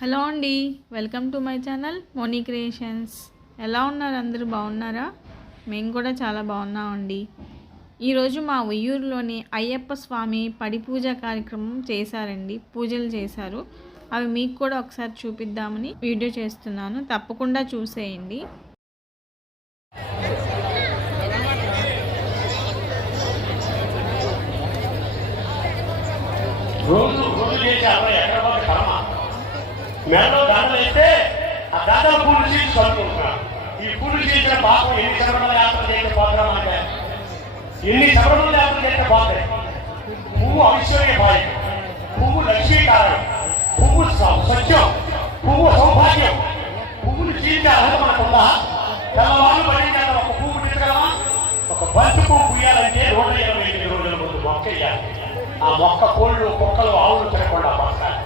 Hello అండి, welcome to my channel Moni Creations. ఎలా ఉన్నారు? అందరూ బాగున్నారా? మేము కూడా చాలా బాగున్నామండి. ఈరోజు మా ఉయ్యూరులోని అయ్యప్ప స్వామి పడి పూజ కార్యక్రమం చేశారండి. పూజలు చేశారు. అవి మీకు కూడా ఒకసారి చూపిద్దామని వీడియో చేస్తున్నాను. తప్పకుండా చూసేయండి. మెడలో దండలు వేస్తే ఆ దండల పూలు చీల్చి కలుపుకుంటున్నాడు. ఈ పూలు చీల్చిన పాపం ఎన్ని శబరిమల యాత్ర చేస్తే పోతాం అంటే ఎన్ని శబరిమల యాత్ర చేస్తే పోతాయి. పువ్వు ఐశ్వర్య భార్య, పువ్వు లక్ష్మీకారం, పువ్వు సత్యం, పువ్వు సౌభాగ్యం. పువ్వులు చీల్చే అర్హత మనకుందా? తెల్లవాళ్ళు పడింది ఒక పువ్వు తీసుకెళ్ళమా? ఒక బంతి పువ్వు పూయాలంటే 128 రోజుల ముందు మొక్క వేయాలి. ఆ మొక్క కోళ్ళు, కుక్కలు, ఆవులు తినకుండా బతకాలి.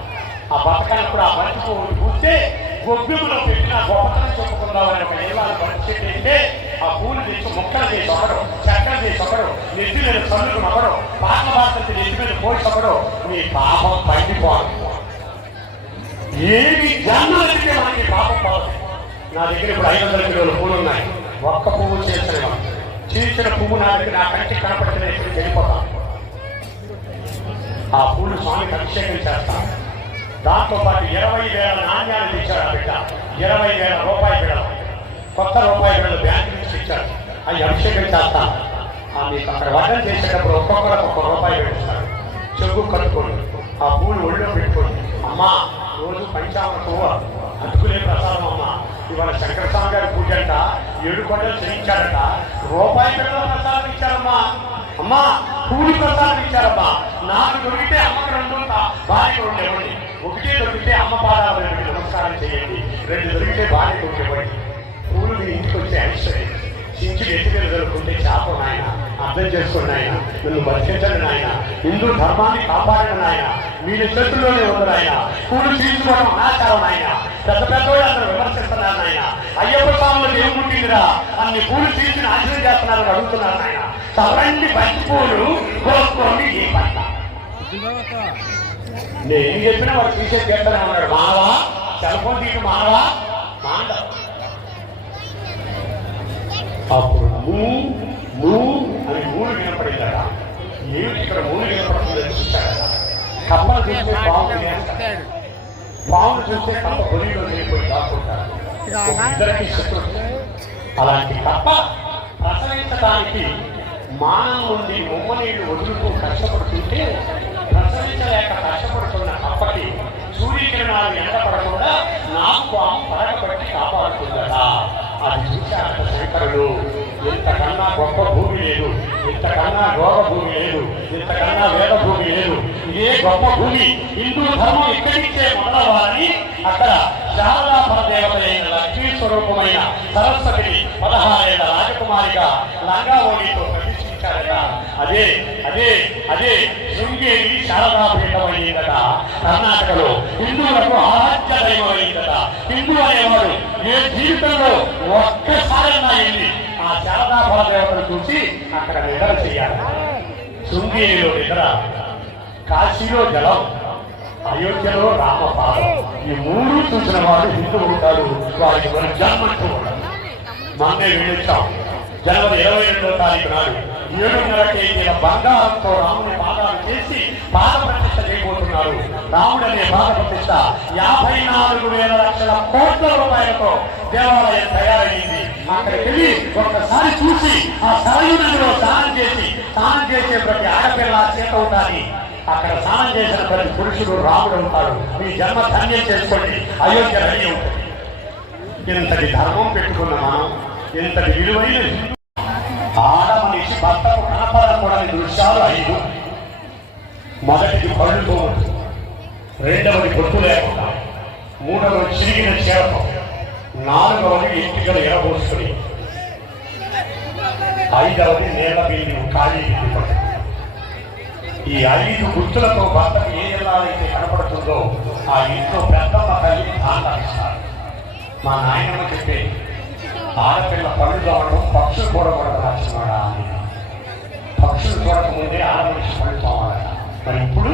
ఆ బతకాలప్పుడు ఆ బంతి పువ్వులు పూస్తే గొబ్బెమ్మలో పెట్టిన గొప్పతనం చెప్పుకుందామని ఒక నియమాలు పరిస్థితి. ఆ పూలు తెచ్చి మొక్కలు చేసి ఒకడు, చెక్కలు చేసి ఒకడు, నెత్తి మీద సన్నుకు ఒకడు, పాటల భాషలు నెత్తి మీద పోసి ఒకడు, నీ పాపం పండిపోవాలి. ఏమి జన్మలకి మనకి పాపం పోవాలి. నా దగ్గర ఇప్పుడు 500 కిలోల పూలు ఉన్నాయి. ఒక్క పువ్వు చేసిన చీల్చిన పువ్వు నా దగ్గర నా కంటికి కనపడితే ఎప్పుడు వెళ్ళిపోతాను. ఆ పూలు స్వామికి అభిషేకం చేస్తాను. దాంతో పాటు 20,000 నాణ్యాలు తెచ్చారు. ఆ బిడ్డ 20,000 రూపాయి బిడ్డలు, కొత్త రూపాయి బిడ్డలు బ్యాంకు నుంచి ఇచ్చారు. అవి అభిషేకం చేస్తాను. మీకు అక్కడ వడ్డం చేసేటప్పుడు ఒక్కొక్కరికి ఒక్క రూపాయి పెడతారు. చెరుకు కట్టుకోండి, ఆ పూలు ఒళ్ళో పెట్టుకోండి. అమ్మా, రోజు పంచామృత పువ్వు అతుకులే ప్రసాదం. అమ్మ, ఇవాళ శంకరస్వామి గారి పూజ అంట, 7 కొండలు చేయించారట. రూపాయి బిడ్డల ప్రసాదం ఇచ్చారమ్మా. అమ్మా, పూలు ప్రసాదం ఇచ్చారమ్మా. నాకు దొరికితే అమ్మకి 2, భార్యకు 2 ఇవ్వండి. ఒకటే దొరికితే అమ్మ పాదాలు నమస్కారం చేయండి. 2 దొరికితే భార్యకు 1 ఇవ్వండి. పూలు మీ ఇంటికి వచ్చే ఐశ్వర్యం. చించి ఎత్తుకెళ్ళి దొరుకుంటే చాపం నాయన. అర్థం చేసుకోండి నాయన, నన్ను బతికించండి నాయన. హిందూ ధర్మాన్ని కాపాడండి నాయన. మీరు చేతుల్లోనే ఉంది నాయన. పూలు తీసుకోవడం అనాచారం నాయన. పెద్ద పెద్దవాళ్ళు అందరూ విమర్శిస్తున్నారు నాయన. అయ్యప్ప స్వాములకు ఏం పుట్టిందిరా, అన్ని పూలు తీర్చిన ఆశ్రయం చేస్తున్నారని అడుగుతున్నారు నాయన. సవరండి బంతి పూలు కోసుకోండి. ఏ పంట నేను చెప్పినా వాడు తీసే చేస్తానే ఉన్నాడు. మానవా, సెల్ ఫోన్ తీసి మానవా మాండ. అప్పుడు మూ అని మూడు వినపడిందట. ఏమిటి ఇక్కడ మూడు వినపడుతుందని చూశాడట. కప్పలు చూస్తే పావును చూస్తే కప్ప బొలిలో వెళ్ళిపోయి దాక్కుంటారు. ఇద్దరికి శత్రువు. అలాంటి కప్ప ప్రసవించడానికి మానం నుండి ముమ్మనీళ్లు వదులుతూ కష్టపడుతుంటే ప్రసవించలేక కష్టపడుతున్న కప్పకి సూర్యకిరణాలు ఎండపడకుండా నాకు పాము పడకబట్టి కాపాడుతుందట. అది చూశారట శంకరుడు. ఇంతకన్నా గొప్ప భూమి లేదు, ఇంతకన్నా యోగ భూమి లేదు, ఇంతకన్నా వేద భూమి లేదు. ఇదే గొప్ప భూమి. హిందూ ధర్మం ఇక్కడి నుంచే మొదలవ్వాలని అక్కడ శారదా పరదేవత అయిన లక్ష్మీ స్వరూపమైన సరస్వతిని 16 ఏళ్ల రాజకుమారిగా లంగావోణితో ప్రతిష్ఠించారట. అదే అదే అదే శృంగేరి శారదాపీఠమైందట. కర్ణాటకలో హిందువులకు ఆరాధ్య దైవమైందట. హిందూ అనేవాడు ఏ జీవితంలో ఒక్కసారైనా వెళ్ళి ఆ శారదా పరదేవతను చూసి అక్కడ నిద్ర చేయాలి. శృంగేరిలో నిద్ర, కాశీలో జలం, అయోధ్యలో రామపాదం. ఈ 3 చూసిన వాడు హిందువు ఉంటాడు. వారికి జన్మంటూ ఉంటాడు. మొన్నే వెళ్ళొచ్చాం. జనవరి 22వ తారీఖు నాడు 7:30 కేజీల బంగారంతో రాముని పాదాలు చేసి పాద ప్రతిష్ఠ చేయబోతున్నారు. రాముడు అనే పాద ప్రతిష్ఠ 54,000 లక్షల కోట్ల రూపాయలతో దేవాలయం తయారైంది. అక్కడికి వెళ్ళి ఒక్కసారి చూసి ఆ సరయు నదిలో స్నానం చేసే ప్రతి ఆడపిల్ల చేత ఉండాలి. అక్కడ స్నానం చేసిన ప్రతి పురుషుడు రాముడు ఉంటాడు. మీ జన్మ ధన్యం చేసుకోండి. అయోధ్య రెడీ ఉంటుంది. ఇంతటి ధర్మం పెట్టుకున్న మనం, ఇంతటి విలువైన ఆడ మనిషి భర్తకు కనపడకూడని దృశ్యాలు 5. మొదటిది కళ్ళుతో, రెండవది బొట్టు లేకుండా, మూడవది చిరిగిన చేరతో, 4వది ఎంటికలు ఎరబోసుకుని, 5వది నేల బిల్లు ఖాళీ బిల్లు. ఈ 5 గుర్తులతో భర్తకు ఏ ఇల్లాలైతే కనపడుతుందో ఆ ఇంట్లో పెద్దమ్మ తల్లి ఆనందిస్తారు. మా నాయనమ్మ చెప్పే ఆడపిల్ల పళ్ళు కావడం పక్షులు చూడకూడదు రాసినాడా అని. పక్షులు చూడకముందే ఆడమనిషి పళ్ళు తోమాలట. మరి ఇప్పుడు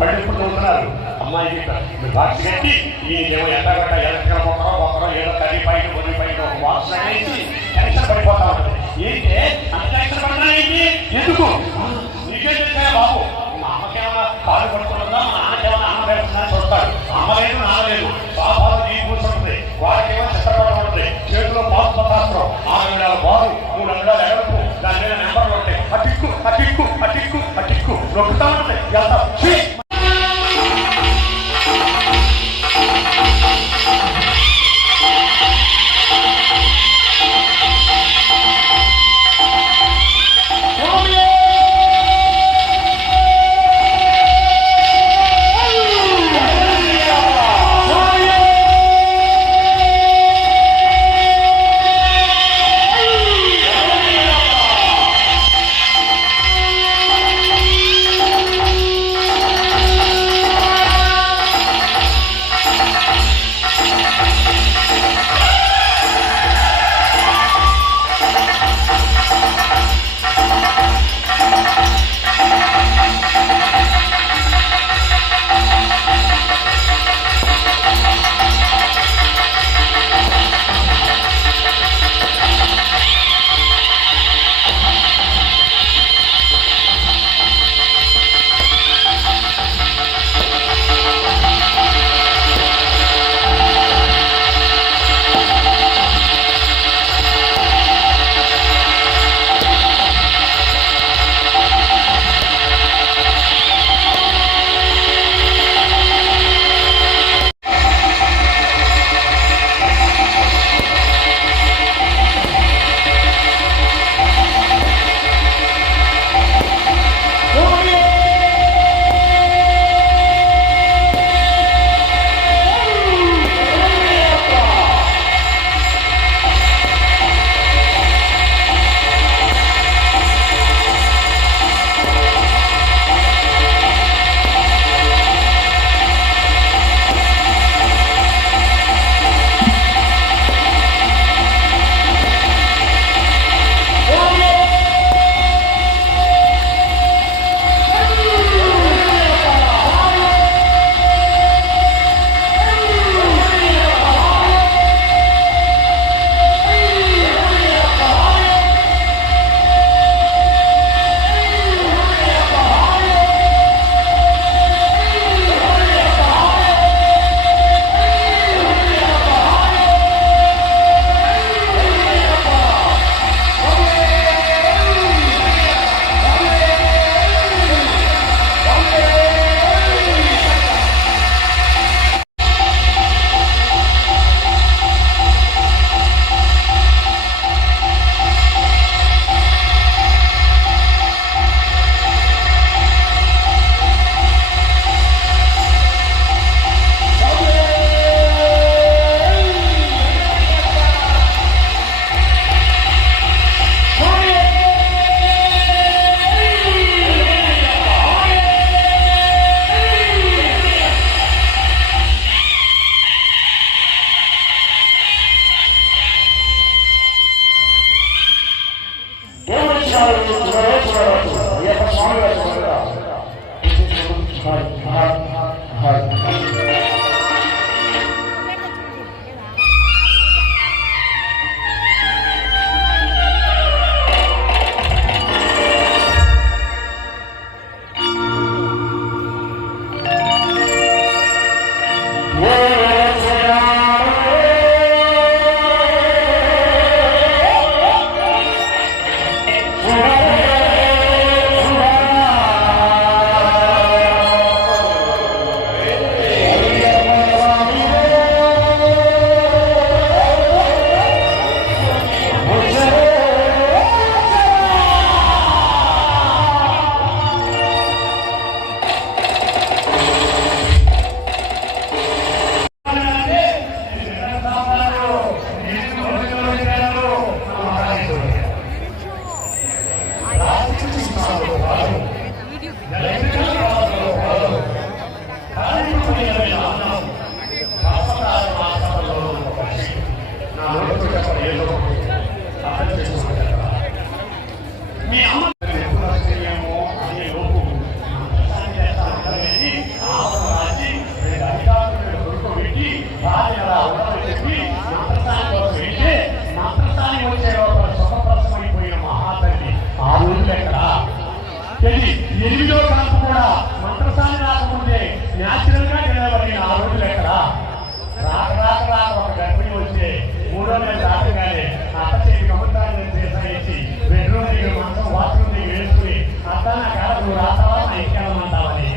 పళ్ళు ఎప్పుడు తోముతున్నారు? అమ్మ అమ్మాయికి మీరు బాక్స్ కట్టి ఈయనేమో ఎండగడ్డ ఎలక్ట్రికల్ ఒకరో ఏదో కర్రీ పైన కొన్ని పైన ఒక బాక్స్ వేసి టెన్షన్ పడిపోతా ఉంటుంది. ఏంటి అంత టెన్షన్ పడినా ఏంటి ఎందుకు నీకేం చెప్పా బాబు, మా అమ్మకేమైనా కాలు పడుతుందా, మా నాన్నకేమైనా అమ్మ పెడుతుందని చూస్తాడు. అమ్మ లేదు నాన్న లేదు, బాబాలో నీరు కూర్చుంటుంది, వాడికేమో చిత్రపటం ఉంటుంది, చేతిలో పాస్ పతాస్త్రం 6 అంగుళాల బారు 3 అంగుళాల ఎగరపు, దాని మీద నెంబర్లు ఉంటాయి. అటిక్కు అటిక్కు అటిక్కు అటిక్కు నొక్కుతా ఉంటాయి. ఎంత భార్య అలా ఉండమని చెప్పి మంత్రస్థానం కోసం వెళ్తే మంత్రస్థానం వచ్చే లోపల సుఖప్రసమైపోయిన మహాతల్లి ఆ రోజులు ఎక్కడా? ఇది 8వ కడుపు కూడా మంత్రస్థానం రాకముందే న్యాచురల్ గా డెలివరీ ఆ రోజులు ఎక్కడా? రాక ఒక గర్భిణి వచ్చే 3వ నెల రాకగానే అత్త చేతి కబుతాన్ని చేసి బెడ్రూమ్ దగ్గర మంచం వాష్రూమ్ దగ్గర వేసుకుని అత్త నా కాడ నువ్వు రాసావా నా ఇంకెళ్ళమంటావని.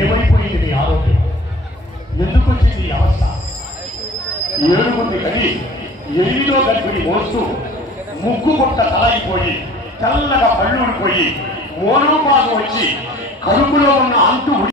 ఏమైపోయింది నీ ఆరోగ్యం? ఎందుకు వచ్చింది ఈ అవస్థ? 7 మంది కని 8వ గర్భిణి మోస్తూ ముక్కు పుట్ట తలైపోయి తెల్లగా పళ్ళు ఊడిపోయి మోనోపాలు వచ్చి కడుపులో ఉన్న అంటు వచ్చి